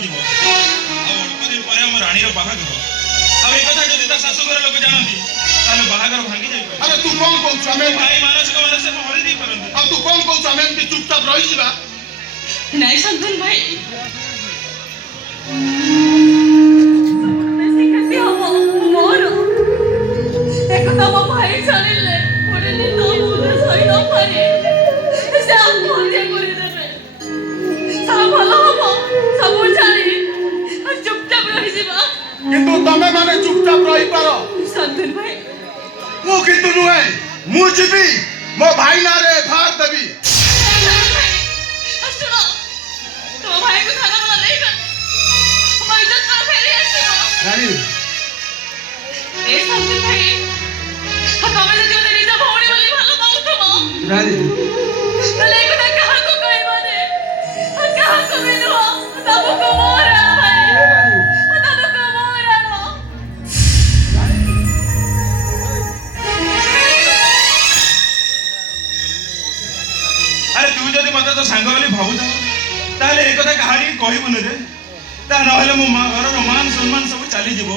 ରହିଯିବ ଆଉ ଅଳ୍ପ ଦିନ ପରେ ଆମ ରାଣୀର ବାହାଘର ଆଉ ଏ କଥା ଯଦି ତା ଶାଶୁଘର ଲୋକ ଜାଣନ୍ତି ତାହେଲେ ବାହାଘର ଭାଙ୍ଗି ଯାଇପାରେ। ଆରେ ତୁ କଣ କହୁଛୁ? ଆମେ ଭାଇ ମାନସିକ ମାନସିକ ହରେଇ ଦେଇ ପାରନ୍ତି। ଆଉ ତୁ କଣ କହୁଛୁ? ଆମେ ଏମିତି ଚୁପଚାପ ରହିଯିବା? ନାଇଁ ଶାନ୍ତନୁ ଭାଇ, ମୋର একথা ମୋ ଭାଇ ଜାଣିଲେ ଗୋଟେ ଦିନ ମୁହଁରେ ସହି ନ ପାରି ସେ ଆତ୍ମହତ୍ୟା କରିଦେବେ। ସବୁ ଭଲ ହବ, ସବୁ ଜାଣି ଚୁପଚାପ ରହିଯିବା। କିନ୍ତୁ ତମେ ମାନେ ଚୁପଚାପ ରହିପାର, ଶାନ୍ତନୁ ଭାଇ। ମୁଁ କିନ୍ତୁ ନୁହେଁ। ମୁଁ ଯିବି, ମୋ ଭାଇ ନାଁରେ ଏଫଆଇଆର ଦେବି। ଶୁଣ, ତମ ଭାଇକୁ ଥାନାବାଲା ନେଇଗଲେ ମୋ ଇଜ୍ଜତ ପୁରା ଫେରି ଆସିବ। ରାଣୀ, ଏ ଶାନ୍ତନୁ ଭାଇ, ତମେ ଯଦି ମୋତେ ନିଜ ଭଉଣୀ ବୋଲି ଭଲ ପାଉଥିବ ରାଣୀ, ତାହେଲେ ଏ କଥା କାହାକୁ କହିବନି। କାହାକୁ ବି ନୁହଁ, ତମକୁ ମୋର ଆଣ ଭାଇ, ତମକୁ ମୋର ଆଣ। ଆରେ ତୁ ଯଦି ମତେ ତୋ ସାଙ୍ଗ ବୋଲି ଭାବୁଛ ତାହେଲେ ଏ କଥା କାହାରିକି କହିବୁନି ରେ। ତା ନହେଲେ ମୋ ମା ଘରର ମାନ ସମ୍ମାନ ସବୁ ଚାଲିଯିବ।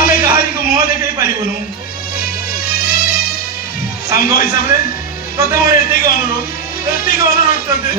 ଆମେ କାହାରିକୁ ମୁହଁ ଦେଖେଇ ପାରିବୁନୁ। ସାଙ୍ଗ ହିସାବରେ ତତେ ମୋର ଏତିକି ଅନୁରୋଧ ତତେ।